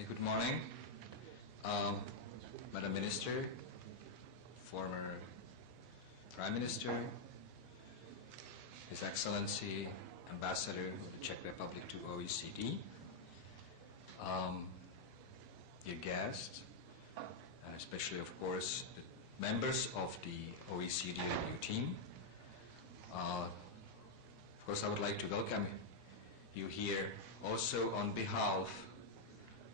Okay, good morning. Madam Minister, former Prime Minister, His Excellency, Ambassador of the Czech Republic to OECD, your guests, and especially, of course, the members of the OECD review team. Of course, I would like to welcome you here also on behalf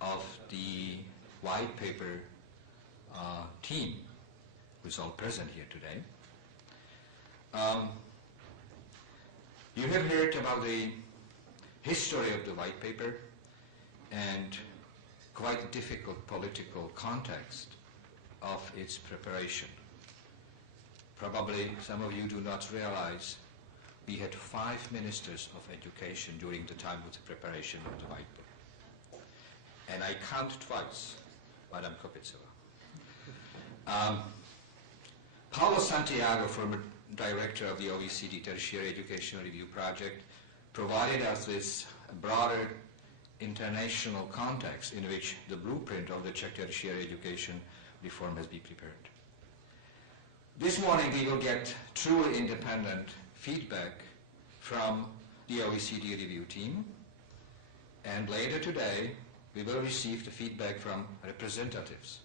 of the white paper team, who's all present here today. You have heard about the history of the white paper and quite difficult political context of its preparation. Probably some of you do not realize we had 5 ministers of education during the time of the preparation of the white paper. And I count twice, Madam Kopicova. Paulo Santiago, former director of the OECD Tertiary Education Review Project, provided us with a broader international context in which the blueprint of the Czech tertiary education reform has been prepared. This morning we will get truly independent feedback from the OECD review team, and later today we will receive the feedback from representatives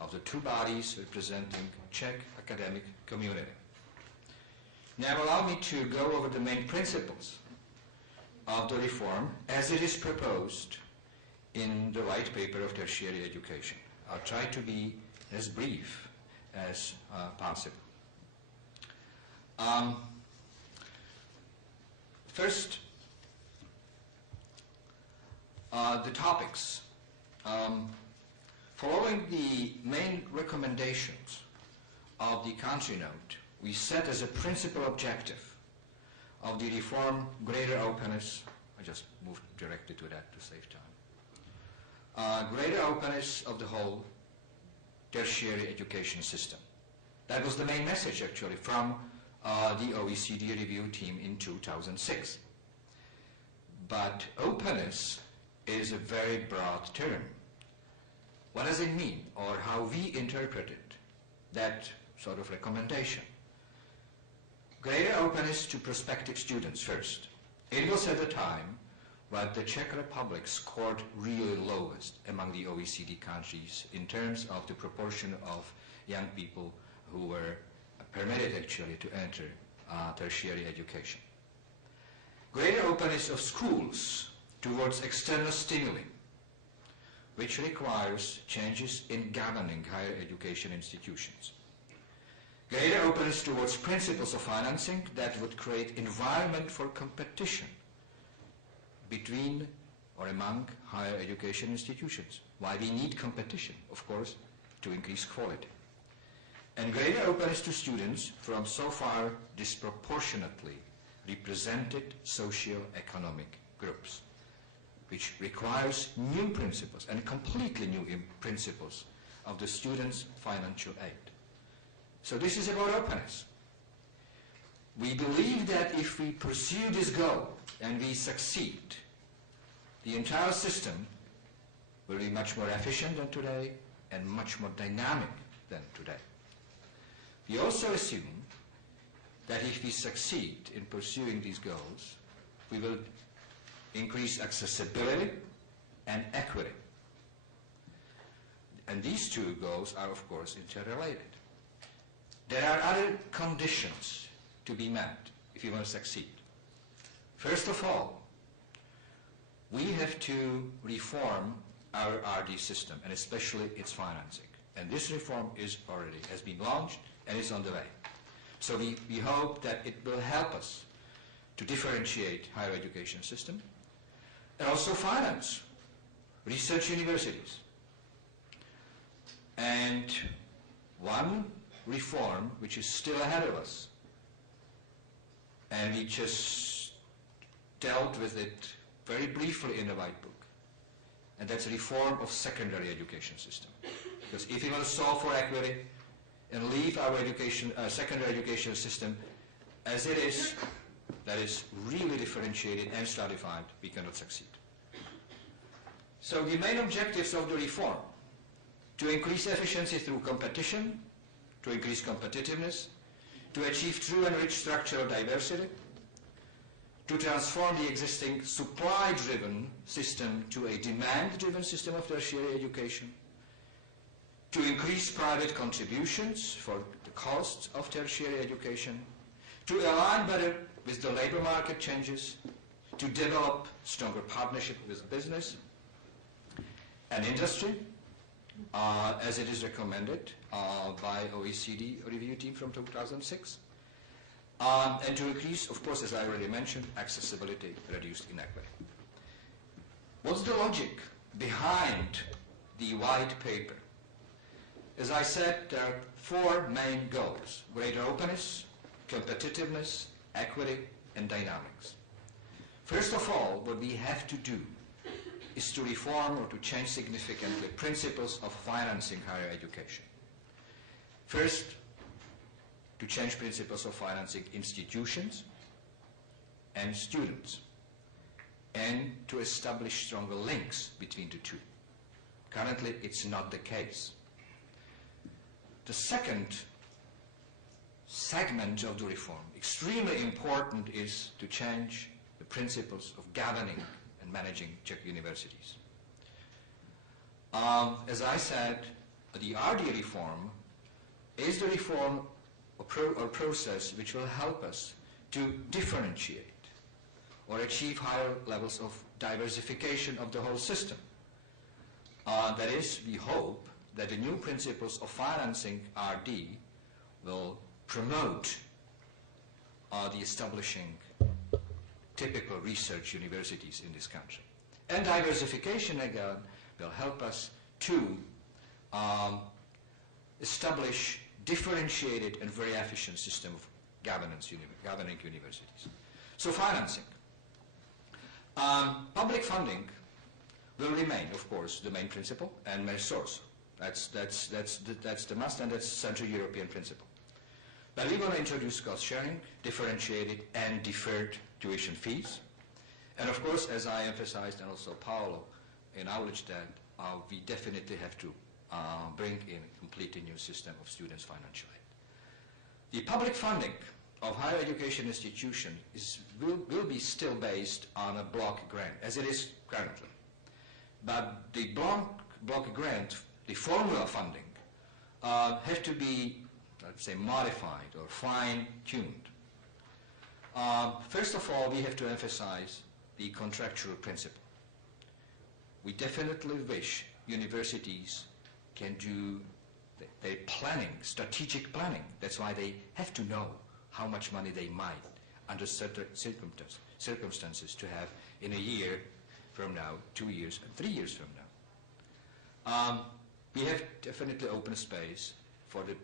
of the 2 bodies representing Czech academic community. Now allow me to go over the main principles of the reform as it is proposed in the white paper of tertiary education. I'll try to be as brief as possible. First, the topics. Following the main recommendations of the country note, we set as a principal objective of the reform greater openness. I just moved directly to that to save time. Greater openness of the whole tertiary education system. That was the main message actually from the OECD review team in 2006. But openness is a very broad term. What does it mean, or how we interpreted that sort of recommendation? Greater openness to prospective students first. It was at the time when the Czech Republic scored really lowest among the OECD countries in terms of the proportion of young people who were permitted actually to enter tertiary education. Greater openness of schools towards external stimuli, which requires changes in governing higher education institutions. Greater openness towards principles of financing that would create environment for competition between or among higher education institutions. Why we need competition, of course, to increase quality. And greater openness to students from so far disproportionately represented socio-economic groups, which requires new principles and completely new principles of the students' financial aid. So this is about openness. We believe that if we pursue this goal and we succeed, the entire system will be much more efficient than today and much more dynamic than today. We also assume that if we succeed in pursuing these goals, we will increase accessibility and equity. And these 2 goals are, of course, interrelated. There are other conditions to be met if you want to succeed. First of all, we have to reform our RD system, and especially its financing. And this reform has been launched and is on the way. So we hope that it will help us to differentiate higher education system and also finance research universities. And one reform which is still ahead of us, and we just dealt with it very briefly in the white book, and that's reform of secondary education system. Because if we want to solve for equity and leave our secondary education system as it is, that is really differentiated and stratified, we cannot succeed. So the main objectives of the reform: to increase efficiency through competition, to increase competitiveness, to achieve true and rich structural diversity, to transform the existing supply-driven system to a demand-driven system of tertiary education, to increase private contributions for the costs of tertiary education, to align better with the labor market changes, to develop stronger partnership with business and industry, as it is recommended by OECD review team from 2006, and to increase, of course, as I already mentioned, accessibility, reduced inequity. What's the logic behind the white paper? As I said, there are four main goals: greater openness, competitiveness, equity, and dynamics. First of all, what we have to do is to reform or to change significantly principles of financing higher education. First, to change principles of financing institutions and students, and to establish stronger links between the two. Currently, it's not the case. The second segment of the reform, extremely important, is to change the principles of governing and managing Czech universities. As I said, the RD reform is the reform or process which will help us to differentiate or achieve higher levels of diversification of the whole system. That is, we hope that the new principles of financing RD will promote the establishing typical research universities in this country. And diversification, again, will help us to establish differentiated and very efficient system of governing universities. So financing. Public funding will remain, of course, the main principle and main source. That's the must, and that's Central European principle. But we want to introduce cost sharing, differentiated and deferred tuition fees. And of course, as I emphasized, and also Paolo acknowledged that, we definitely have to bring in a completely new system of students' financial aid. The public funding of higher education institutions will be still based on a block grant, as it is currently. But the block grant, the formula funding, have to be, let's say, modified or fine-tuned. First of all, we have to emphasize the contractual principle. We definitely wish universities can do their planning, strategic planning. That's why they have to know how much money they might, under certain circumstances, to have in a year from now, 2 years, and 3 years from now. We have definitely open space for the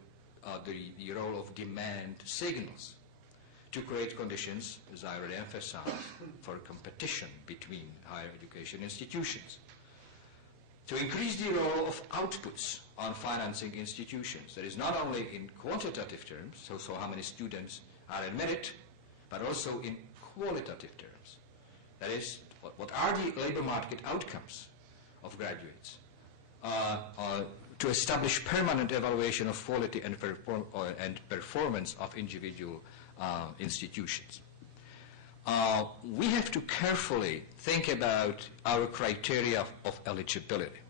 role of demand signals to create conditions, as I already emphasized, for competition between higher education institutions. To increase the role of outputs on financing institutions, that is not only in quantitative terms, so how many students are admitted, but also in qualitative terms. That is, what are the labor market outcomes of graduates? To establish permanent evaluation of quality and performance of individual institutions. We have to carefully think about our criteria of eligibility.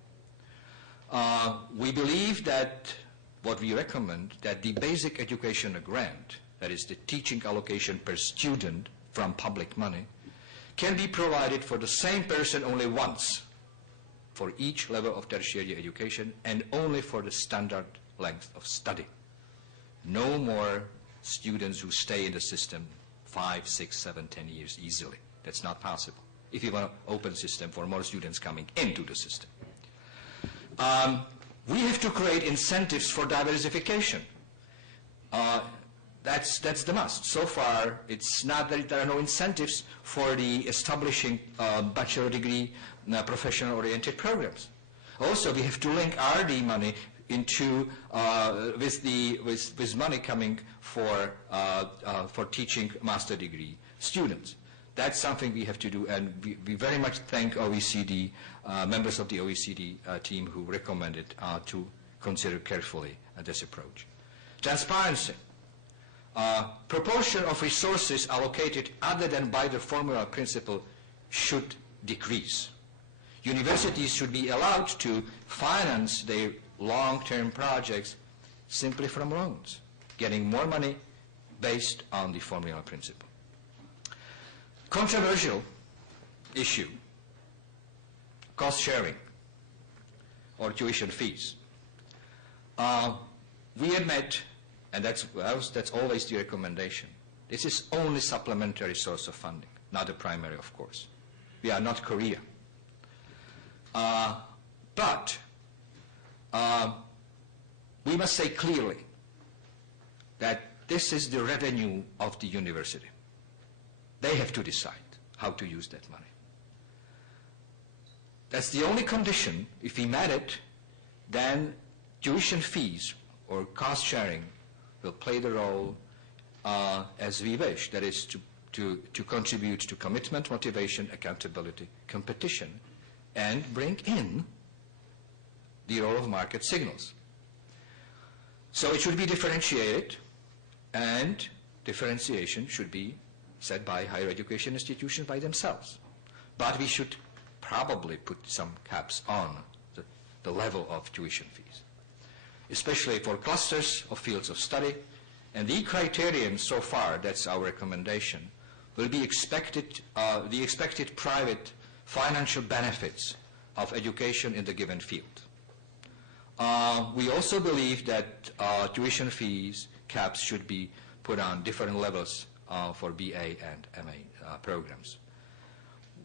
We believe that what we recommend, that the basic education grant, that is the teaching allocation per student from public money, can be provided for the same person only once for each level of tertiary education and only for the standard length of study. No more students who stay in the system 5, 6, 7, 10 years easily. That's not possible if you want an open system for more students coming into the system. We have to create incentives for diversification. That's the must. So far, it's not that there are no incentives for the establishing bachelor degree professional-oriented programs. Also, we have to link RD money into with money coming for teaching master degree students. that's something we have to do, and we very much thank OECD, members of the OECD team who recommended to consider carefully this approach. Transparency. Proportion of resources allocated other than by the formula principle should decrease. Universities should be allowed to finance their long-term projects simply from loans, getting more money based on the formula principle. Controversial issue, cost sharing or tuition fees. We admit, and that's always the recommendation, this is only supplementary source of funding, not the primary, of course. We are not Korea. But we must say clearly that this is the revenue of the university. They have to decide how to use that money. That's the only condition. If we met it, then tuition fees or cost sharing will play the role as we wish. That is to contribute to commitment, motivation, accountability, competition, and bring in the role of market signals. So it should be differentiated, and differentiation should be set by higher education institutions by themselves. But we should probably put some caps on the level of tuition fees, especially for clusters of fields of study. And the criterion so far, that's our recommendation, will be the expected private financial benefits of education in the given field. We also believe that tuition fees caps should be put on different levels for BA and MA programs.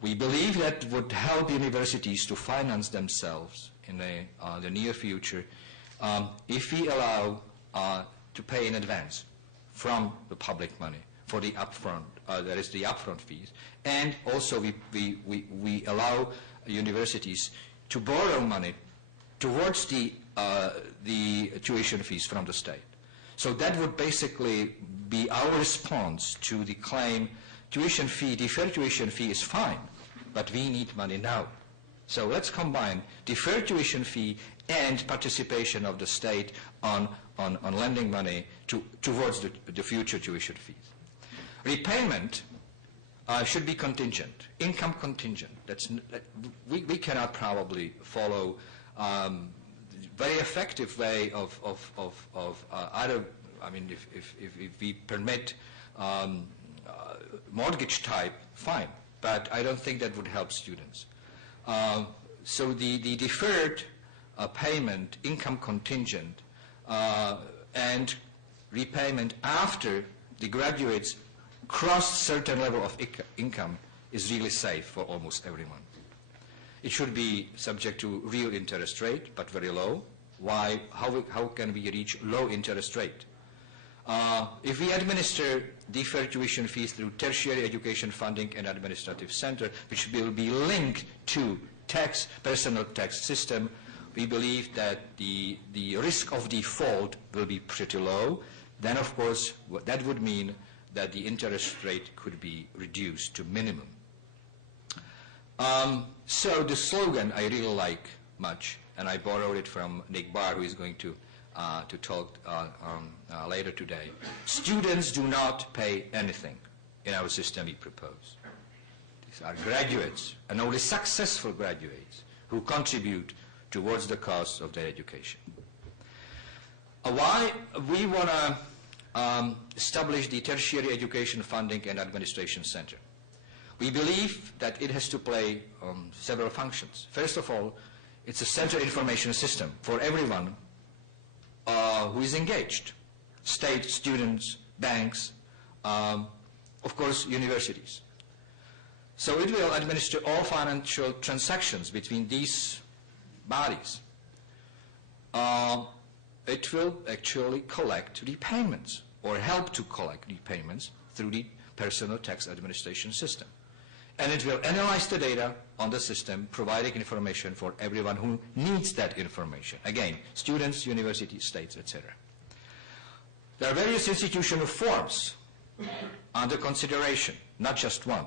We believe that would help universities to finance themselves in the near future if we allow to pay in advance from the public money for the upfront, that is the upfront fees, and also we allow universities to borrow money towards the tuition fees from the state. So that would basically be our response to the claim tuition fee, deferred tuition fee is fine, but we need money now. So let's combine deferred tuition fee and participation of the state on lending money towards the future tuition fees. Repayment should be contingent, income contingent. We cannot probably follow very effective way of either. I mean, if we permit mortgage type, fine, but I don't think that would help students. So the deferred payment, income contingent, and repayment after the graduates cross certain level of income is really safe for almost everyone. It should be subject to real interest rate, but very low. Why? How can we reach low interest rate? If we administer deferred tuition fees through tertiary education funding and administrative center, which will be linked to personal tax system, we believe that the risk of default will be pretty low. Then, of course, that would mean that the interest rate could be reduced to minimum. So the slogan I really like much, and I borrowed it from Nick Barr, who is going to talk later today. Students do not pay anything in our system we propose. These are graduates, and only successful graduates, who contribute towards the cost of their education. Why we want to establish the Tertiary Education Funding and Administration Center? We believe that it has to play several functions. First of all, it's a center information system for everyone who is engaged. State, students, banks, of course, universities. So it will administer all financial transactions between these bodies. It will actually collect repayments or help to collect repayments through the personal tax administration system. And it will analyze the data on the system, providing information for everyone who needs that information. Again, students, universities, states, etc. There are various institutional forms under consideration, not just one.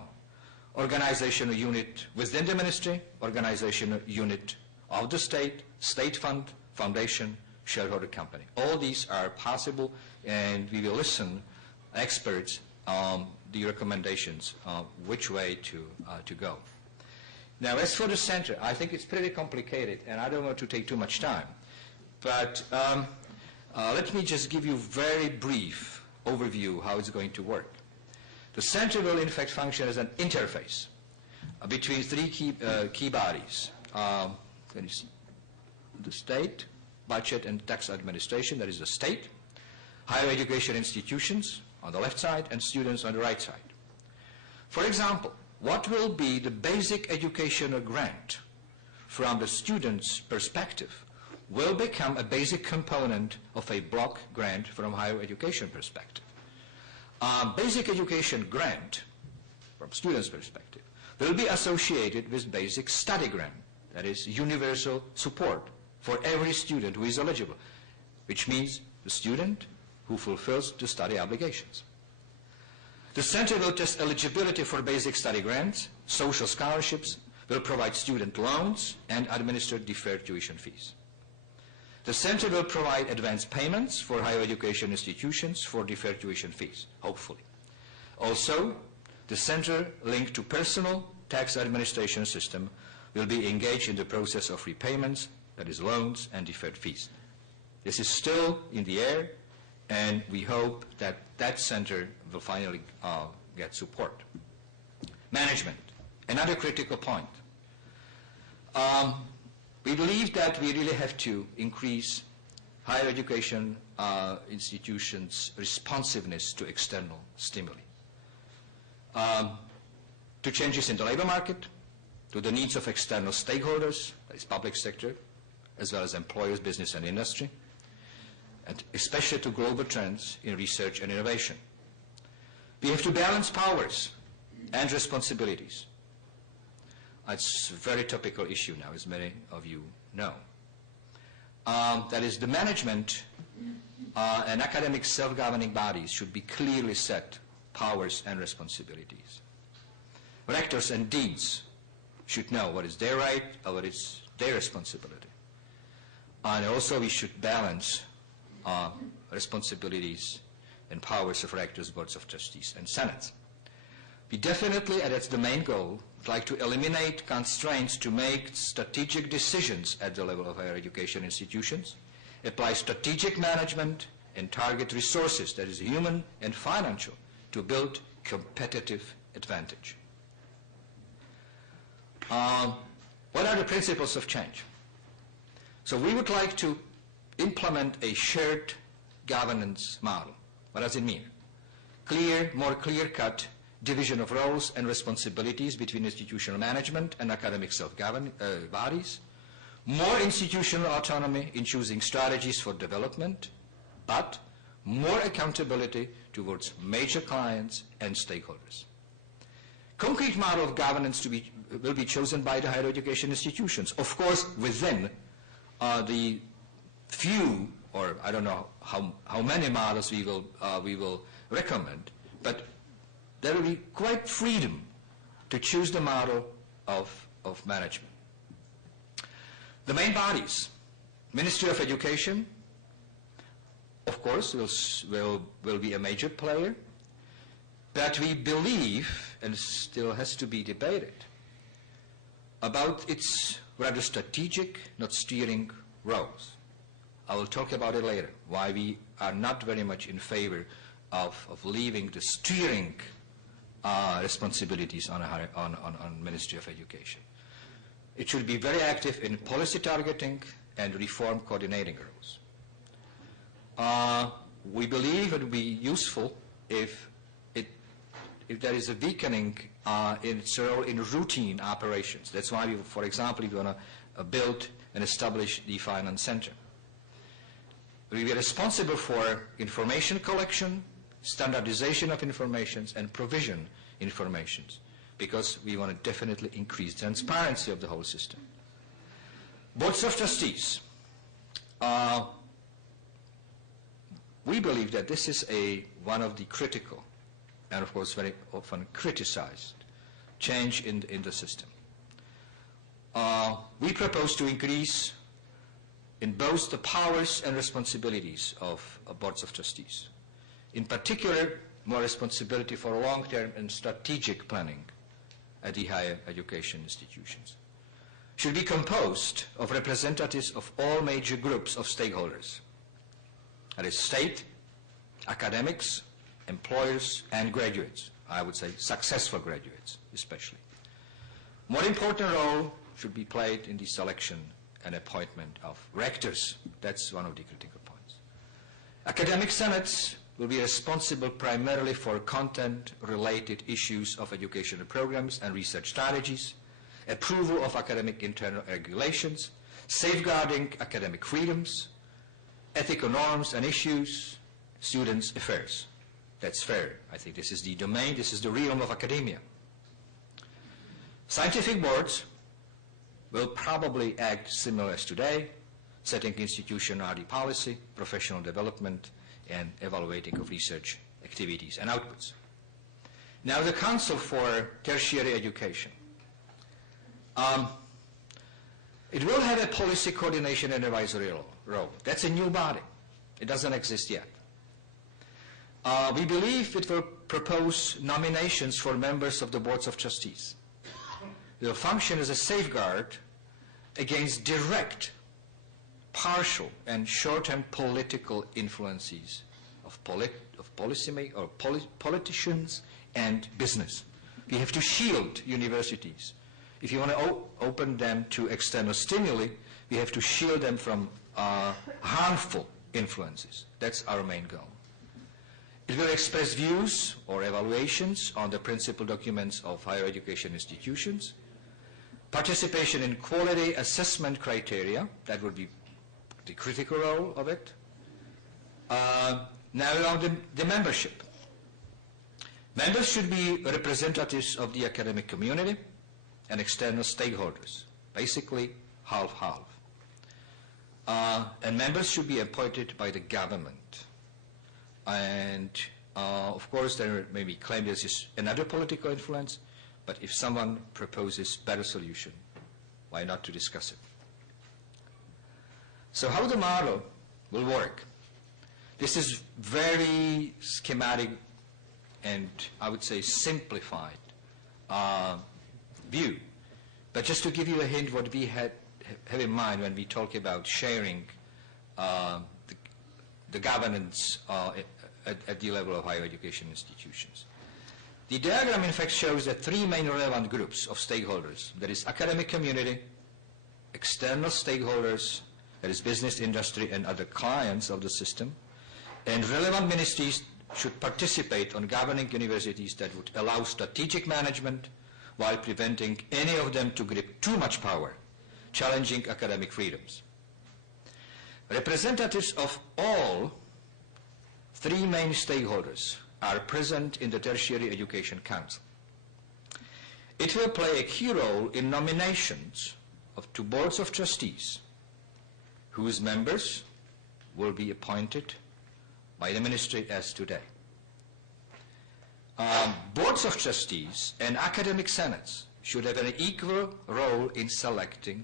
organizational unit within the ministry, organizational unit of the state, state fund, foundation, shareholder company. All these are possible, and we will listen experts the recommendations which way to go. Now, as for the center, I think it's pretty complicated, and I don't want to take too much time. But let me just give you a very brief overview how it's going to work. The center will, in fact, function as an interface between three key bodies. The state, budget and tax administration, that is the state, higher education institutions on the left side, and students on the right side. For example, what will be the basic educational grant from the student's perspective will become a basic component of a block grant from higher education perspective. Basic education grant, from students' perspective, will be associated with basic study grant, that is universal support for every student who is eligible, which means the student who fulfills the study obligations. The center will test eligibility for basic study grants, social scholarships, will provide student loans, and administer deferred tuition fees. The center will provide advance payments for higher education institutions for deferred tuition fees, hopefully. Also, the center linked to personal tax administration system will be engaged in the process of repayments, that is loans and deferred fees. This is still in the air, and we hope that that center will finally get support. Management, another critical point. We believe that we really have to increase higher education institutions' responsiveness to external stimuli, to changes in the labor market, to the needs of external stakeholders, that is public sector, as well as employers, business and industry, and especially to global trends in research and innovation. We have to balance powers and responsibilities. It's a very topical issue now, as many of you know. That is, the management and academic self-governing bodies should be clearly set powers and responsibilities. Rectors and deans should know what is their right and what is their responsibility. And also we should balance responsibilities and powers of rectors, boards of trustees, and senates. We definitely, and that's the main goal, would like to eliminate constraints to make strategic decisions at the level of higher education institutions, apply strategic management, and target resources, that is human and financial, to build competitive advantage. What are the principles of change? So we would like to implement a shared governance model. What does it mean? Clear, more clear-cut division of roles and responsibilities between institutional management and academic self-governing bodies, more institutional autonomy in choosing strategies for development, but more accountability towards major clients and stakeholders. Concrete model of governance will be chosen by the higher education institutions, of course within the few, or I don't know how many models we will recommend, but there will be quite freedom to choose the model of management. The main bodies, Ministry of Education, of course, will be a major player, but we believe, and still has to be debated, about its rather strategic, not steering roles. I will talk about it later, why we are not very much in favor of leaving the steering responsibilities on Ministry of Education. It should be very active in policy targeting and reform coordinating roles. We believe it would be useful if there is a weakening in its role in routine operations. That's why, for example, we want to build and establish the Finance Center. We will be responsible for information collection, standardization of information, and provision informations, because we want to definitely increase transparency of the whole system. Boards of trustees. We believe that this is one of the critical and, of course, very often criticized change in the system. We propose to increase in both the powers and responsibilities of boards of trustees. In particular, more responsibility for long-term and strategic planning at the higher education institutions. Should be composed of representatives of all major groups of stakeholders. That is state, academics, employers, and graduates. I would say successful graduates, especially. More important role should be played in the selection and appointment of rectors. That's one of the critical points. Academic senates will be responsible primarily for content-related issues of educational programs and research strategies, approval of academic internal regulations, safeguarding academic freedoms, ethical norms and issues, students' affairs. That's fair. I think this is the domain, this is the realm of academia. Scientific boards will probably act similar as today, setting institutional policy, professional development, and evaluating of research activities and outputs. Now the Council for Tertiary Education. It will have a policy coordination and advisory role. That's a new body. It doesn't exist yet. We believe it will propose nominations for members of the boards of trustees. It will function as a safeguard against direct, partial, and short-term political influences of politicians and business. We have to shield universities. If you want to open them to external stimuli, we have to shield them from harmful influences. That's our main goal. It will express views or evaluations on the principal documents of higher education institutions, participation in quality assessment criteria, that would be the critical role of it. Now on the membership. Members should be representatives of the academic community and external stakeholders, basically half-half. And members should be appointed by the government. And of course there may be claimed this is another political influence, but if someone proposes better solution, why not to discuss it? So how the model will work? This is very schematic and I would say simplified view. But just to give you a hint what we have in mind when we talk about sharing the governance at the level of higher education institutions. The diagram in fact shows that three main relevant groups of stakeholders. There is academic community, external stakeholders, that is business, industry, and other clients of the system, and relevant ministries should participate on governing universities that would allow strategic management while preventing any of them to grip too much power, challenging academic freedoms. Representatives of all three main stakeholders are present in the Tertiary Education Council. It will play a key role in nominations to boards of trustees, whose members will be appointed by the ministry as today. Boards of trustees and academic senates should have an equal role in selecting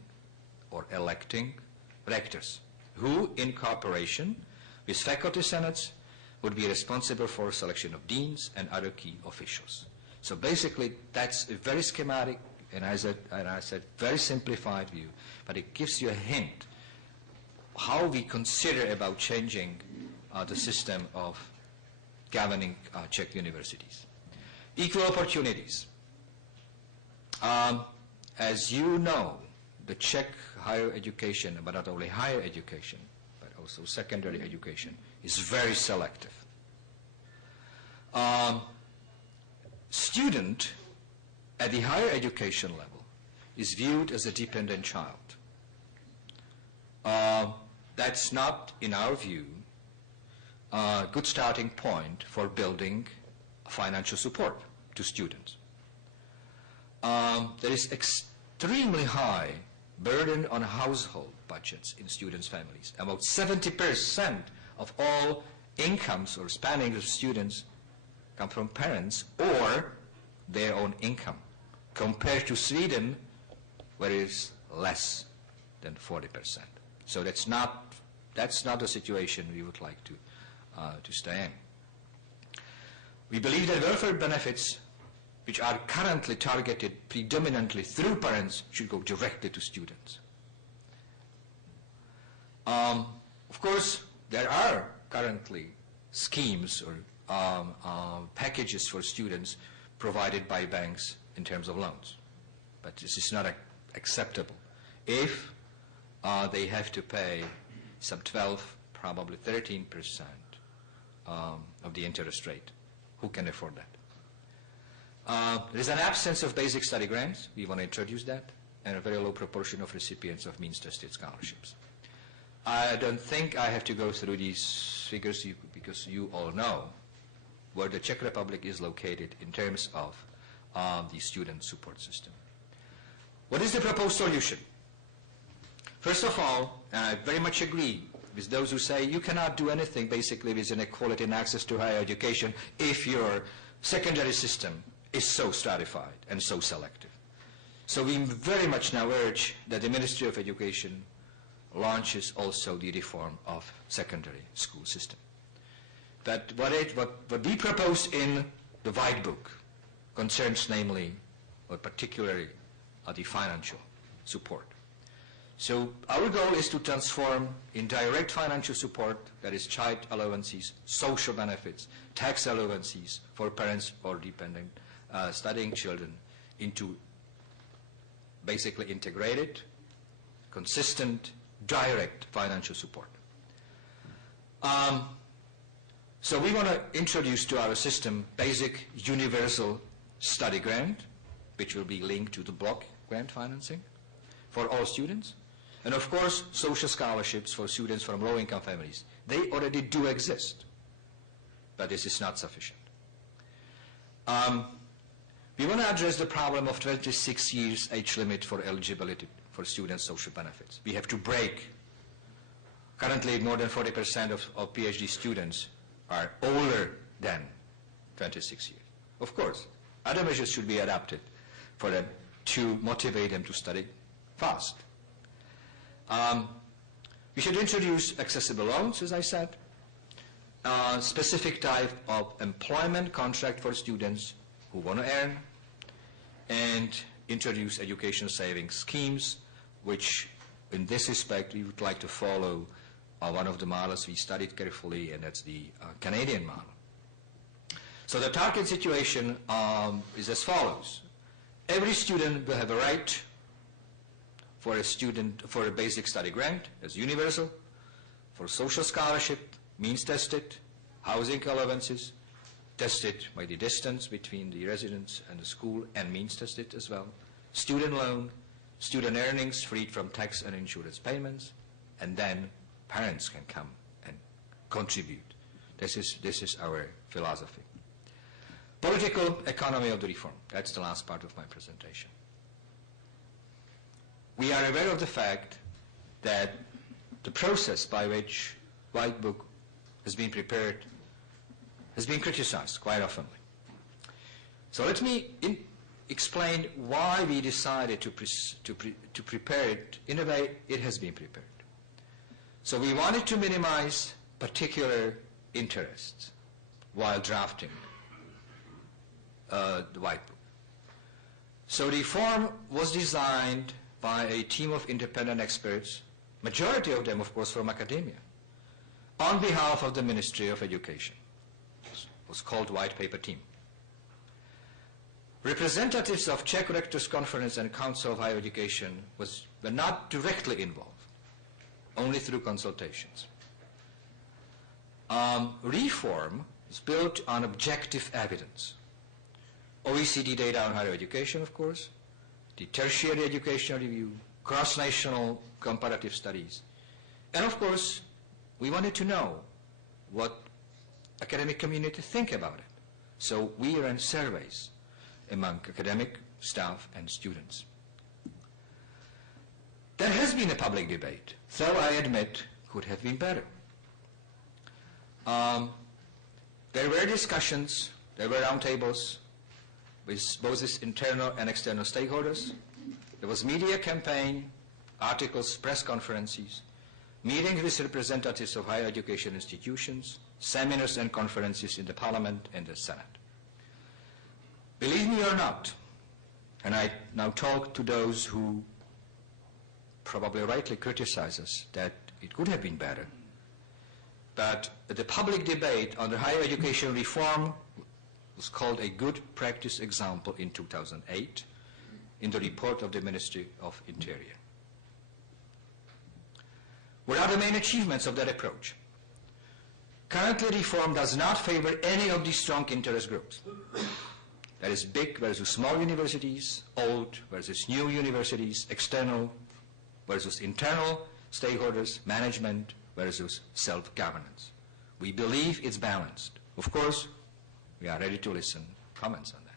or electing rectors, who, in cooperation with faculty senates, would be responsible for selection of deans and other key officials. So basically, that's a very schematic and I said very simplified view, but it gives you a hint how we consider about changing the system of governing Czech universities. Equal opportunities. As you know, the Czech higher education, but not only higher education, but also secondary education, is very selective. Student at the higher education level is viewed as a dependent child. That's not, in our view, a good starting point for building financial support to students. There is extremely high burden on household budgets in students' families. About 70% of all incomes or spending of students come from parents or their own income. compared to Sweden, where it is less than 40%. So that's not the situation we would like to stay in. We believe that welfare benefits, which are currently targeted predominantly through parents, should go directly to students. Of course, there are currently schemes or packages for students provided by banks in terms of loans, but this is not acceptable. If they have to pay some 12, probably 13% of the interest rate, who can afford that? There is an absence of basic study grants. We want to introduce that, and a very low proportion of recipients of means-tested scholarships. I don't think I have to go through these figures because you all know where the Czech Republic is located in terms of the student support system. What is the proposed solution? First of all, I very much agree with those who say you cannot do anything basically with inequality and access to higher education if your secondary system is so stratified and so selective. So we very much now urge that the Ministry of Education launches also the reform of secondary school system. But what we propose in the White Book concerns namely or particularly the financial support. So our goal is to transform indirect financial support, that is child allowances, social benefits, tax allowances for parents or dependent studying children, into basically integrated, consistent, direct financial support. So we want to introduce to our system basic universal study grant, which will be linked to the block grant financing for all students. And of course, social scholarships for students from low-income families. They already do exist, but this is not sufficient. We want to address the problem of 26 years age limit for eligibility for students' social benefits. We have to break. Currently, more than 40% of PhD students are older than 26 years. Of course, other measures should be adapted for them to motivate them to study fast. We should introduce accessible loans, as I said, specific type of employment contract for students who want to earn, and introduce education savings schemes, which in this respect we would like to follow one of the models we studied carefully, and that's the Canadian model. So the target situation is as follows. Every student will have a right for a basic study grant as universal, for social scholarship, means tested, housing allowances, tested by the distance between the residence and the school, and means tested as well, student loan, student earnings freed from tax and insurance payments, and then parents can come and contribute. This is our philosophy. Political economy of the reform. That's the last part of my presentation. We are aware of the fact that the process by which White Book has been prepared has been criticized quite often. So let me explain why we decided to prepare it in a way it has been prepared. So we wanted to minimize particular interests while drafting the White Book. So the reform was designed by a team of independent experts, majority of them, of course, from academia, on behalf of the Ministry of Education. It was called White Paper Team. Representatives of Czech Rectors Conference and Council of Higher Education were not directly involved, only through consultations. Reform is built on objective evidence. OECD data on higher education, of course, the Tertiary Educational Review, cross-national comparative studies. And of course, we wanted to know what academic community think about it. So we ran surveys among academic staff and students. There has been a public debate, though I admit could have been better. There were discussions, there were roundtables, with both its internal and external stakeholders. There was media campaign, articles, press conferences, meetings with representatives of higher education institutions, seminars and conferences in the Parliament and the Senate. Believe me or not, and I now talk to those who probably rightly criticize us that it could have been better, but the public debate on the higher education reform was called a good practice example in 2008 in the report of the Ministry of Interior. What are the main achievements of that approach? Currently, reform does not favor any of these strong interest groups. That is big versus small universities, old versus new universities, external versus internal stakeholders, management versus self-governance. We believe it's balanced. Of course, we are ready to listen to comments on that.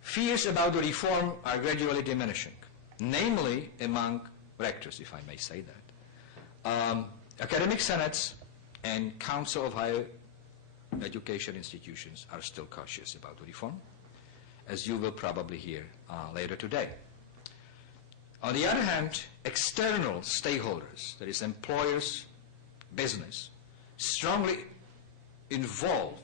Fears about the reform are gradually diminishing, namely among rectors, if I may say that. Academic senates and Council of Higher Education institutions are still cautious about the reform, as you will probably hear later today. On the other hand, external stakeholders, that is employers, business, strongly involved,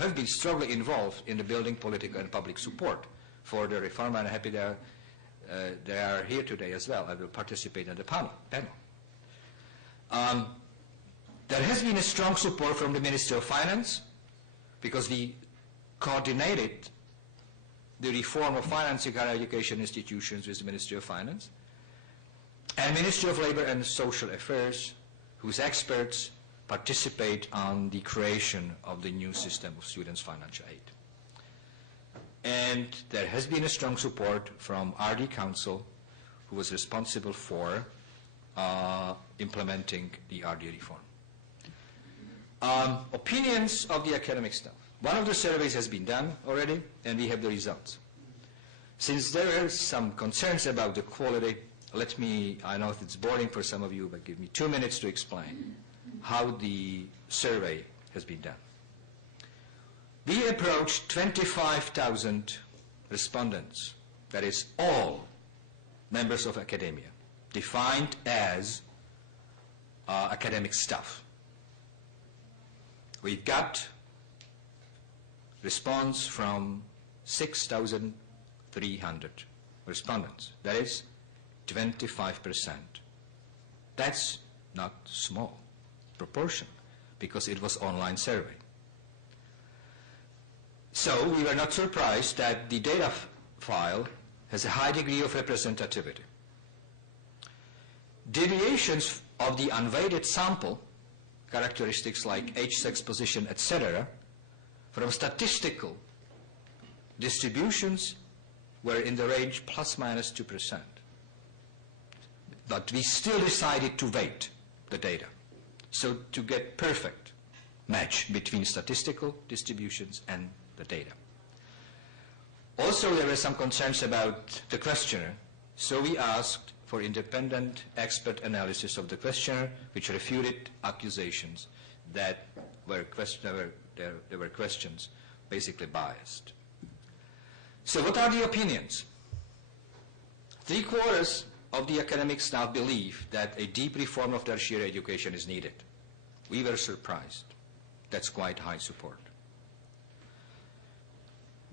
have been strongly involved in the building political and public support for the reform, and I'm happy they are here today as well. I will participate in the panel. There has been a strong support from the Ministry of Finance because we coordinated the reform of financing higher education institutions with the Ministry of Finance, and Ministry of Labor and Social Affairs, whose experts participate on the creation of the new system of students' financial aid. And there has been a strong support from RD Council, who was responsible for implementing the RD reform. Opinions of the academic staff. One of the surveys has been done already, and we have the results. Since there are some concerns about the quality, I know it's boring for some of you, but give me 2 minutes to explain how the survey has been done. We approached 25,000 respondents, that is all members of academia, defined as academic staff. We got response from 6,300 respondents. That is 25%. That's not small proportion because it was online survey. So we were not surprised that the data file has a high degree of representativity. Deviations of the unweighted sample, characteristics like age, sex, position, etc., from statistical distributions were in the range plus minus 2%. But we still decided to weight the data, so to get perfect match between statistical distributions and the data. Also, there were some concerns about the questionnaire, so we asked for independent expert analysis of the questionnaire, which refuted accusations that there were questions basically biased. So what are the opinions? 3/4 of the academic staff believe that a deep reform of tertiary education is needed. We were surprised. That's quite high support.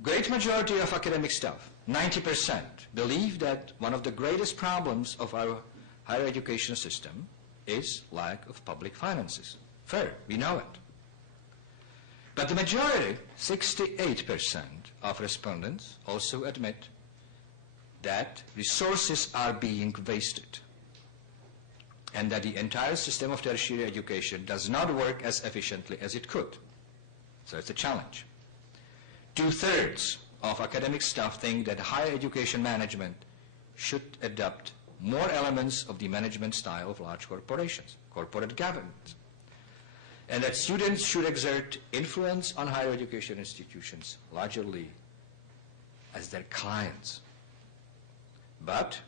Great majority of academic staff, 90%, believe that one of the greatest problems of our higher education system is lack of public finances. Fair, we know it. But the majority, 68% of respondents, also admit that resources are being wasted and that the entire system of tertiary education does not work as efficiently as it could. So it's a challenge. 2/3 of academic staff think that higher education management should adopt more elements of the management style of large corporations, corporate governance, and that students should exert influence on higher education institutions largely as their clients. But,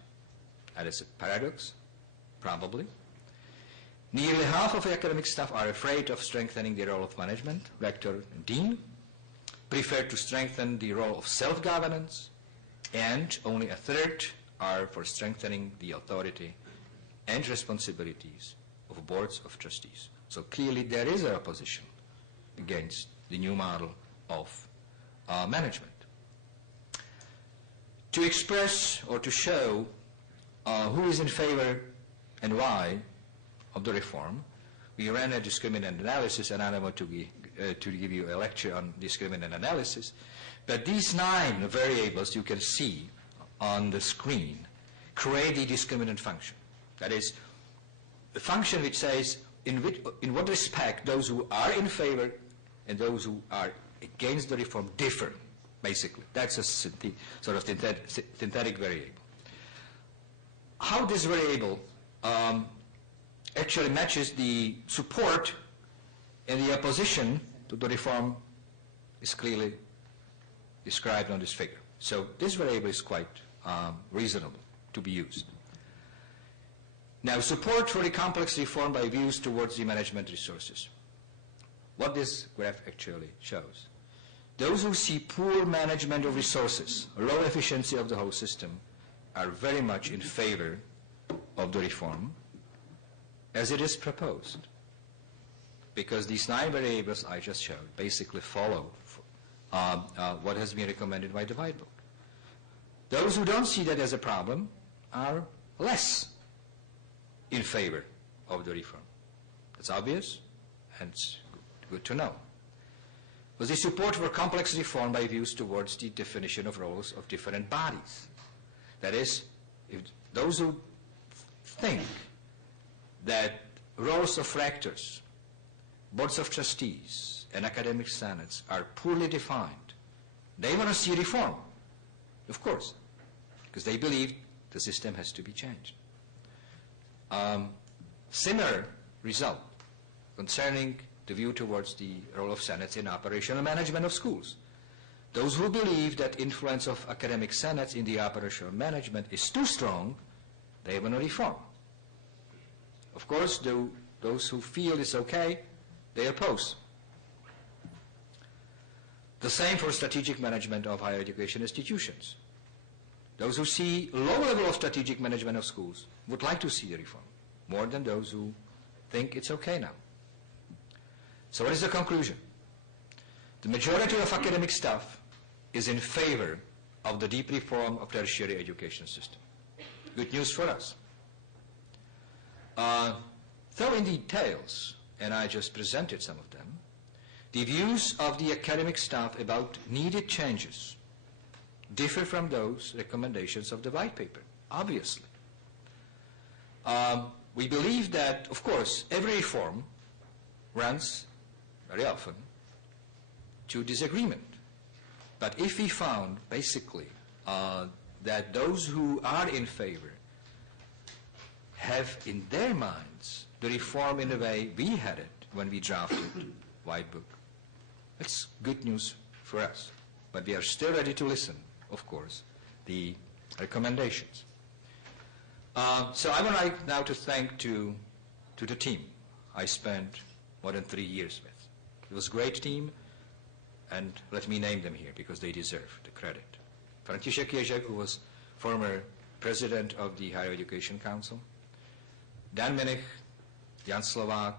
and it's a paradox, probably, nearly half of academic staff are afraid of strengthening the role of management, rector and dean, prefer to strengthen the role of self-governance, and only a third are for strengthening the authority and responsibilities of boards of trustees. So clearly there is an opposition against the new model of management. To express or to show who is in favor and why of the reform, we ran a discriminant analysis, and I don't want to give you a lecture on discriminant analysis, but these 9 variables you can see on the screen create the discriminant function. That is, the function which says in what respect those who are in favor and those who are against the reform differ, basically. That's a sort of synthetic variable. How this variable actually matches the support and the opposition to the reform is clearly described on this figure. So this variable is quite reasonable to be used. Now, support for the complex reform by views towards the management resources. What this graph actually shows. Those who see poor management of resources, low efficiency of the whole system, are very much in favor of the reform as it is proposed. Because these 9 variables I just showed basically follow what has been recommended by the White Book. Those who don't see that as a problem are less in favor of the reform. That's obvious, and it's good to know. Was the support for complex reform by views towards the definition of roles of different bodies. That is, if those who think that roles of rectors, boards of trustees, and academic senates are poorly defined, they want to see reform, of course, because they believe the system has to be changed. Similar result concerning the view towards the role of senates in operational management of schools. Those who believe that influence of academic senates in the operational management is too strong, they want to reform. Of course, those who feel it's okay, they oppose. The same for strategic management of higher education institutions. Those who see low level of strategic management of schools would like to see the reform, more than those who think it's okay now. So what is the conclusion? The majority of academic staff is in favor of the deep reform of tertiary education system. Good news for us. Though in details, and I just presented some of them, the views of the academic staff about needed changes differ from those recommendations of the white paper, obviously. We believe that, of course, every reform runs very often to disagreement. But if we found, basically, that those who are in favor have in their minds the reform in the way we had it when we drafted White Book, it's good news for us. But we are still ready to listen, of course, the recommendations. So I would like now to thank to the team I spent more than 3 years with. It was a great team, and let me name them here because they deserve the credit. František Ježek, who was former president of the Higher Education Council. Dan Minich, Jan Slovák,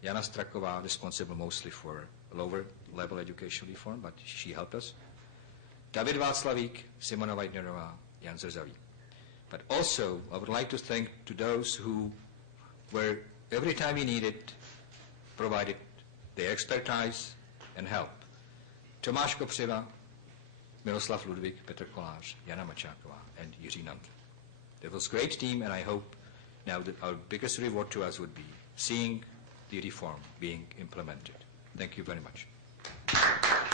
Jana Straková, responsible mostly for lower level education reform, but she helped us. David Václavík, Simona Weidnerová, Jan Zrzavý. But also, I would like to thank to those who were, every time we needed, provided their expertise and help. Tomáš Kopřiva, Miroslav Ludvík, Petr Kolář, Jana Mačáková, and Jiří Nant. That was a great team, and I hope now that our biggest reward to us would be seeing the reform being implemented. Thank you very much.